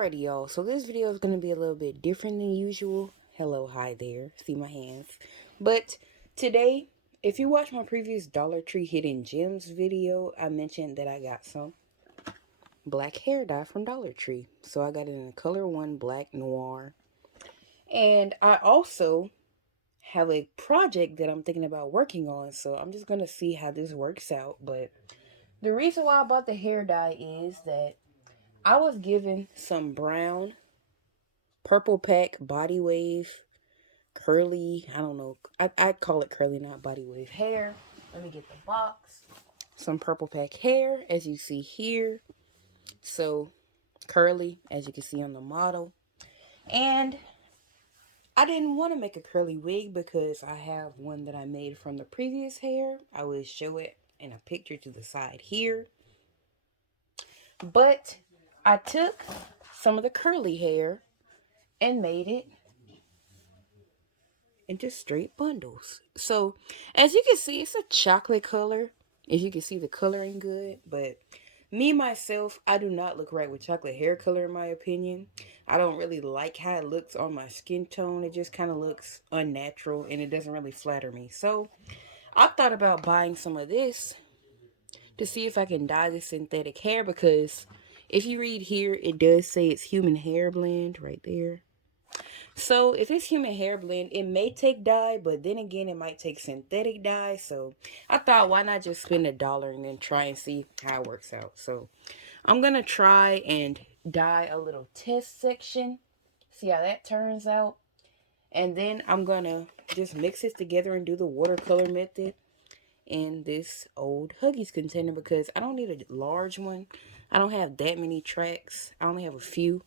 Alrighty, y'all. So this video is going to be a little bit different than usual. Hello, hi there. See my hands. But today, if you watch my previous Dollar Tree Hidden Gems video, I mentioned that I got some black hair dye from Dollar Tree. So I got it in the color 1 Black Noir. And I also have a project that I'm thinking about working on. So I'm just going to see how this works out. But the reason why I bought the hair dye is that I was given some brown Purple Pack Body Wave curly, I don't know, I call it curly, not body wave hair. Let me get the box. Some Purple Pack hair, as you see here. So curly, as you can see on the model. And I didn't want to make a curly wig because I have one that I made from the previous hair. I will show it in a picture to the side here. But I took some of the curly hair and made it into straight bundles. So as you can see, it's a chocolate color. As you can see, the coloring good, but me myself, I do not look right with chocolate hair color in my opinion. I don't really like how it looks on my skin tone. It just kind of looks unnatural and it doesn't really flatter me. So I thought about buying some of this to see if I can dye this synthetic hair, because if you read here, it does say it's human hair blend right there. So if it's human hair blend, it may take dye, but then again, it might take synthetic dye. So I thought, why not just spend $1 and then try and see how it works out. So I'm going to try and dye a little test section, see how that turns out. And then I'm going to just mix it together and do the watercolor method in this old Huggies container, because I don't need a large one. I don't have that many tracks. I only have a few.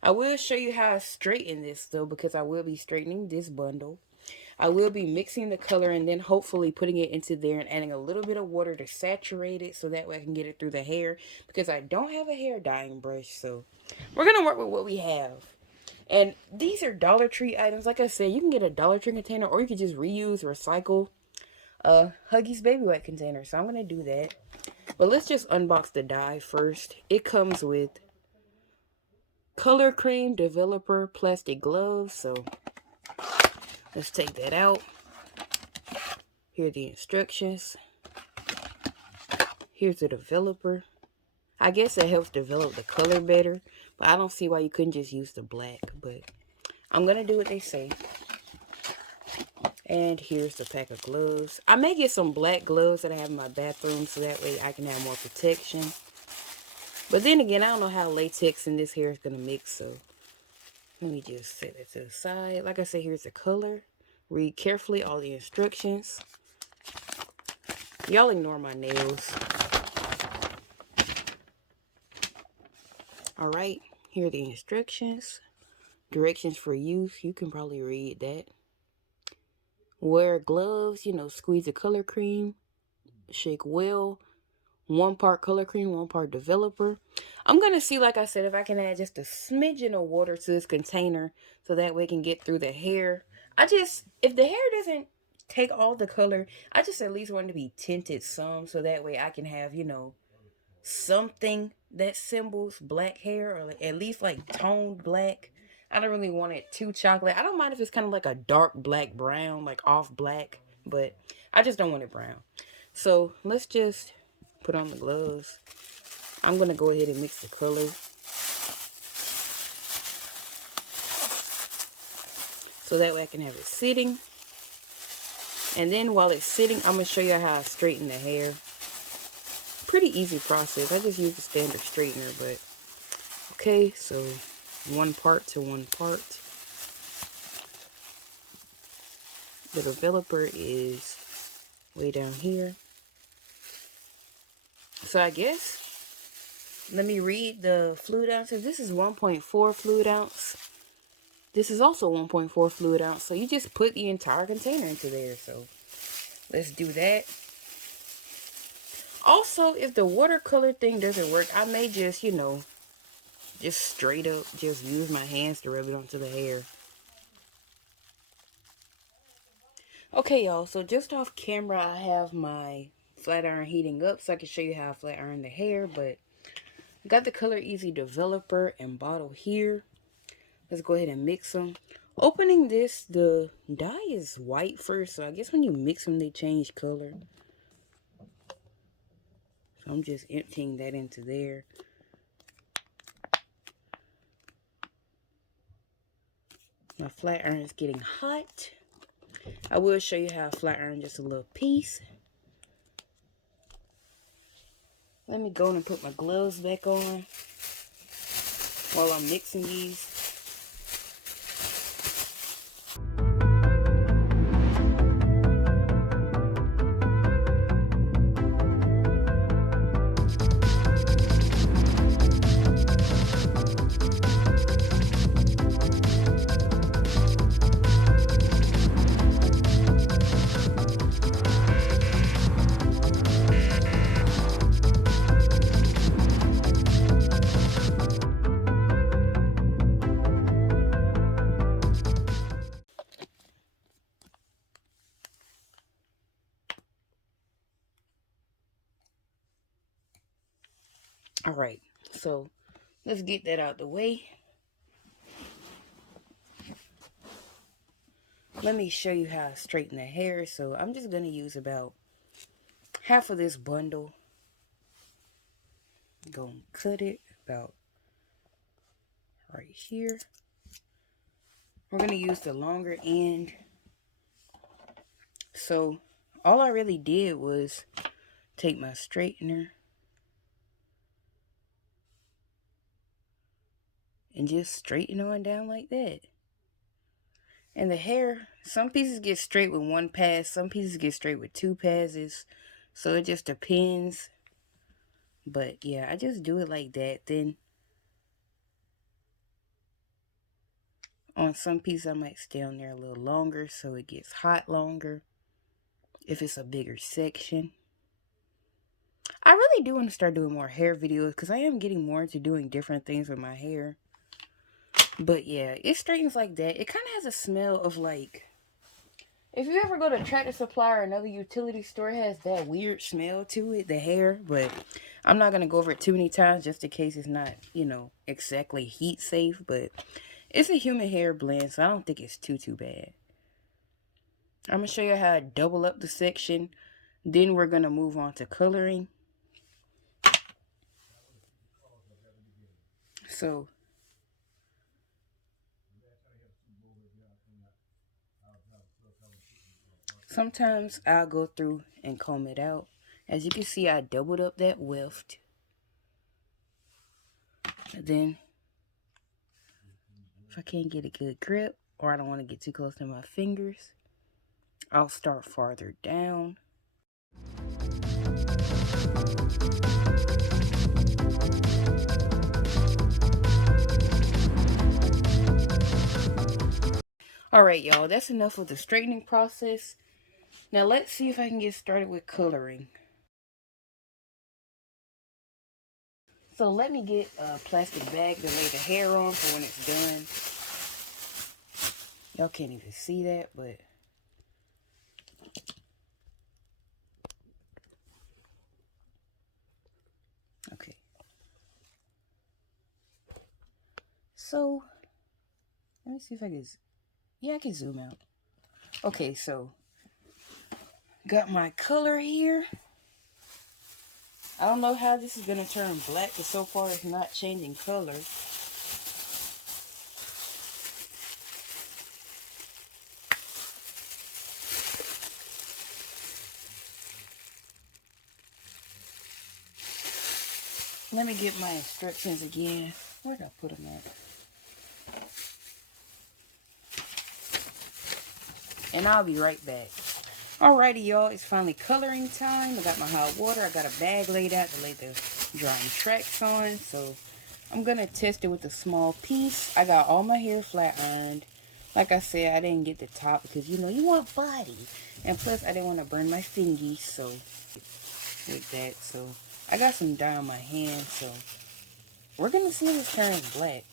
I will show you how I straighten this though, because I will be straightening this bundle. I will be mixing the color and then hopefully putting it into there and adding a little bit of water to saturate it so that way I can get it through the hair, because I don't have a hair dyeing brush. So we're going to work with what we have. And these are Dollar Tree items. Like I said, you can get a Dollar Tree container or you can just reuse, recycle a Huggies baby wet container. So I'm going to do that. But let's just unbox the dye first. It comes with color cream developer plastic gloves. So let's take that out. Here are the instructions. Here's the developer. I guess it helps develop the color better, but I don't see why you couldn't just use the black. But I'm gonna do what they say. And here's the pack of gloves. I may get some black gloves that I have in my bathroom so that way I can have more protection. But then again, I don't know how latex in this hair is gonna mix, so let me just set it to the side. Like I said, here's the color. Read carefully all the instructions. Y'all ignore my nails. Alright, here are the instructions. Directions for use. You can probably read that. Wear gloves, squeeze the color cream. Shake well. 1 part color cream, 1 part developer. I'm going to see, like I said, if I can add just a smidgen of water to this container so that way it can get through the hair. If the hair doesn't take all the color, I just at least want it to be tinted some so that way I can have, something that symbols black hair, or at least like toned black. I don't really want it too chocolate. I don't mind if it's kind of like a dark black brown, like off black, but I just don't want it brown. So let's just put on the gloves. I'm going to go ahead and mix the color so that way I can have it sitting. And then while it's sitting, I'm going to show you how I straighten the hair. Pretty easy process. I just use the standard straightener, but okay, so 1 part to 1 part. The developer is way down here. So I guess, let me read the fluid ounces. This is 1.4 fluid ounce. This is also 1.4 fluid ounce. So you just put the entire container into there. So let's do that. Also, if the watercolor thing doesn't work, I may just, just straight up just use my hands to rub it onto the hair. Okay, y'all. So just off camera, I have my flat iron heating up so I can show you how I flat iron the hair. But Got the Color Easy Developer and bottle here. Let's go ahead and mix them. Opening this, the dye is white first, so I guess when you mix them, they change color. So I'm just emptying that into there. My flat iron is getting hot. I will show you how I flat iron just a little piece. Let me go and put my gloves back on while I'm mixing these. Alright, so let's get that out the way. Let me show you how I straighten the hair. So I'm just going to use about half of this bundle. Go and cut it about right here. We're going to use the longer end. So all I really did was take my straightener and just straighten on down like that. And the hair, some pieces get straight with one pass, some pieces get straight with two passes. So it just depends. But yeah, I just do it like that. Then on some pieces I might stay on there a little longer so it gets hot longer if it's a bigger section. I really do want to start doing more hair videos because I am getting more into doing different things with my hair. But yeah, it straightens like that. It kind of has a smell of like, if you ever go to Tractor Supply or another utility store, it has that weird smell to it, the hair. But I'm not going to go over it too many times just in case it's not, you know, exactly heat safe. But it's a human hair blend, so I don't think it's too bad. I'm going to show you how to double up the section. Then we're going to move on to coloring. So sometimes I'll go through and comb it out. As you can see, I doubled up that weft. Then, if I can't get a good grip, or I don't want to get too close to my fingers, I'll start farther down. Alright, y'all, that's enough of the straightening process. Now let's see if I can get started with coloring. So let me get a plastic bag to lay the hair on for when it's done. Y'all can't even see that, but okay. So let me see if I can, yeah, I can zoom out. Okay, so got my color here. I don't know how this is going to turn black, because so far it's not changing color. Let me get my instructions again. Where did I put them at? And I'll be right back. Alrighty, y'all, it's finally coloring time. I got my hot water. I got a bag laid out to lay the drying tracks on. So I'm going to test it with a small piece. I got all my hair flat ironed. Like I said, I didn't get the top because, you know, you want body. And plus, I didn't want to burn my fingies, so with that. So I got some dye on my hand, so we're going to see if this turns black.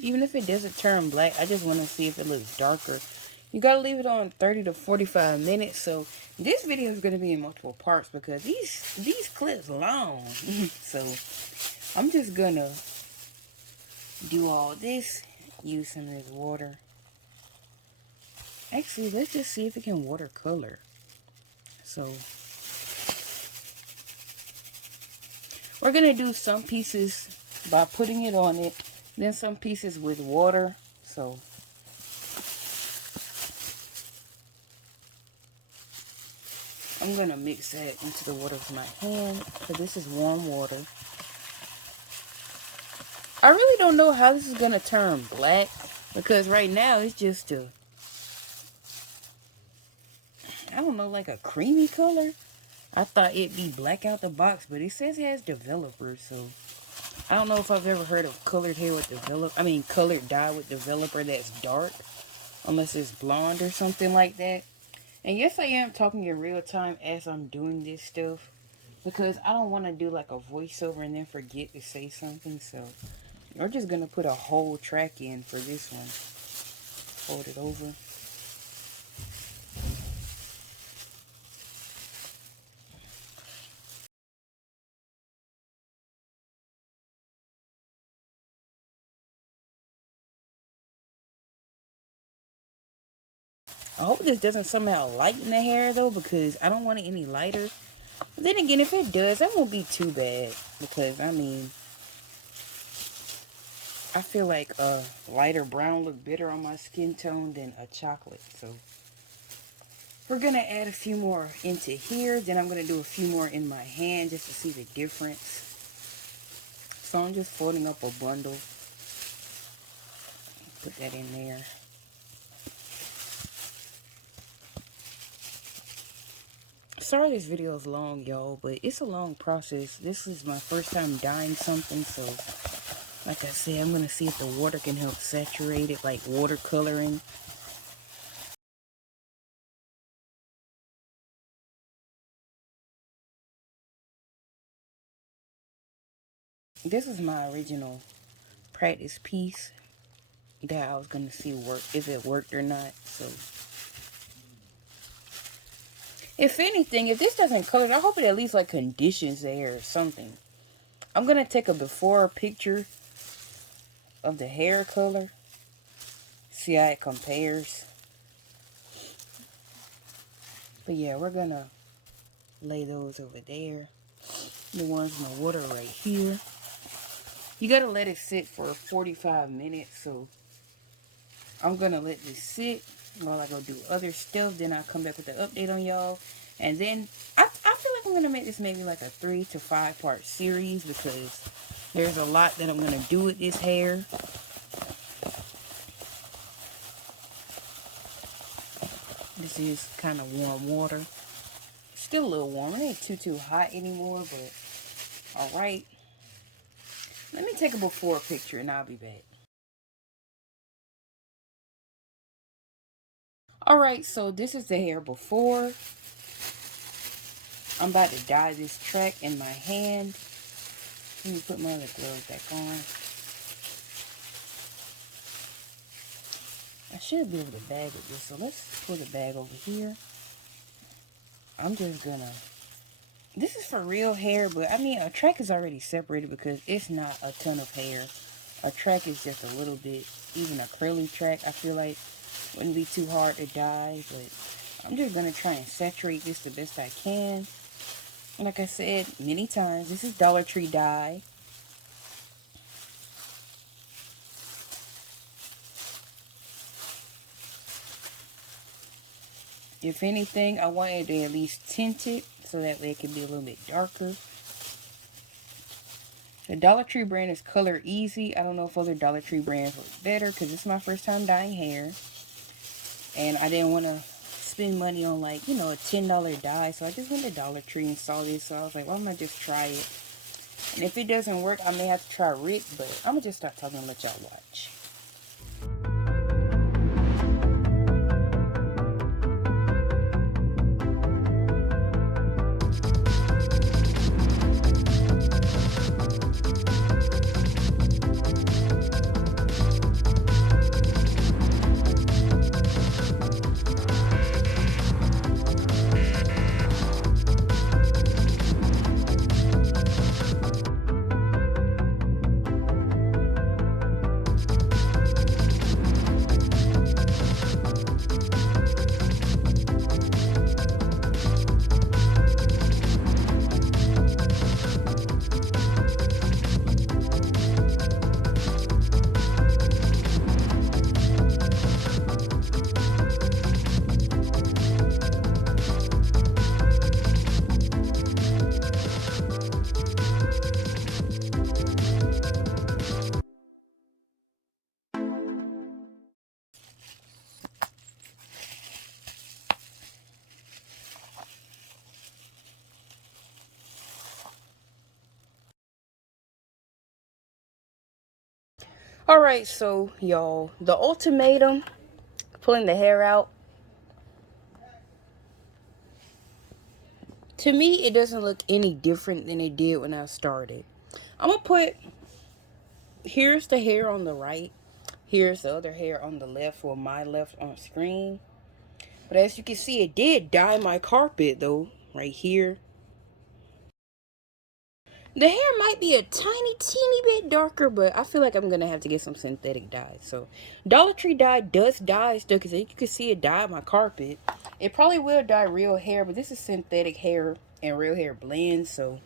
Even if it doesn't turn black, I just want to see if it looks darker. You gotta leave it on 30 to 45 minutes. So this video is gonna be in multiple parts because these clips long. So I'm just gonna do all this, use some of this water. Actually, let's just see if it can watercolor. So we're gonna do some pieces by putting it on it, then some pieces with water. So I'm gonna mix that into the water with my hand because this is warm water. I really don't know how this is gonna turn black because right now it's just a, I don't know, like a creamy color. I thought it'd be black out the box, but it says it has developers, so I don't know if I've ever heard of colored hair with colored dye with developer that's dark, unless it's blonde or something like that. And yes, I am talking in real time as I'm doing this stuff because I don't want to do like a voiceover and then forget to say something. So we're just gonna put a whole track in for this one. Fold it over. I hope this doesn't somehow lighten the hair though, because I don't want it any lighter. But then again, if it does, that won't be too bad, because I mean, I feel like a lighter brown look better on my skin tone than a chocolate. So we're gonna add a few more into here, then I'm gonna do a few more in my hand just to see the difference. So I'm just folding up a bundle, put that in there. Sorry this video is long, y'all, but it's a long process. This is my first time dyeing something, so like I said, I'm going to see if the water can help saturate it, like watercoloring. This is my original practice piece that I was going to see if it worked or not, so if anything, if this doesn't color, I hope it at least like conditions the hair or something. I'm going to take a before picture of the hair color. See how it compares. But yeah, we're going to lay those over there. The ones in the water right here. You got to let it sit for 45 minutes. So I'm going to let this sit while I go do other stuff. Then I'll come back with an update on y'all. And then I feel like I'm going to make this maybe like a 3 to 5 part series because there's a lot that I'm going to do with this hair. This is kind of warm water. Still a little warm. It ain't too hot anymore, but alright. Let me take a before picture and I'll be back. Alright, so this is the hair before. I'm about to dye this track in my hand. Let me put my other gloves back on. I should be able to bag with this, so let's put the bag over here. I'm just gonna... This is for real hair, but I mean, a track is already separated because it's not a ton of hair. A track is just a little bit, even a curly track, I feel like wouldn't be too hard to dye, but I'm just gonna try and saturate this the best I can. And like I said many times, this is Dollar Tree dye. If anything, I wanted to at least tint it so that way it can be a little bit darker. The Dollar Tree brand is Color Easy. I don't know if other Dollar Tree brands look better because it's my first time dyeing hair. And I didn't want to spend money on like, you know, a $10 dye. So I just went to Dollar Tree and saw this. So I was like, well, I'm going to just try it. And if it doesn't work, I may have to try Rick. But I'm going to just start talking and let y'all watch. Alright, so y'all, the ultimatum, pulling the hair out. To me, it doesn't look any different than it did when I started. I'm gonna put, here's the hair on the right. Here's the other hair on the left, or my left on screen. But as you can see, it did dye my carpet though, right here. The hair might be a tiny, teeny bit darker, but I feel like I'm going to have to get some synthetic dye. So, Dollar Tree dye does dye still, because you can see it dye my carpet. It probably will dye real hair, but this is synthetic hair and real hair blend, so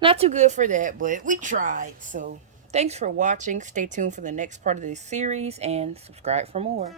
not too good for that, but we tried. So, thanks for watching. Stay tuned for the next part of this series and subscribe for more.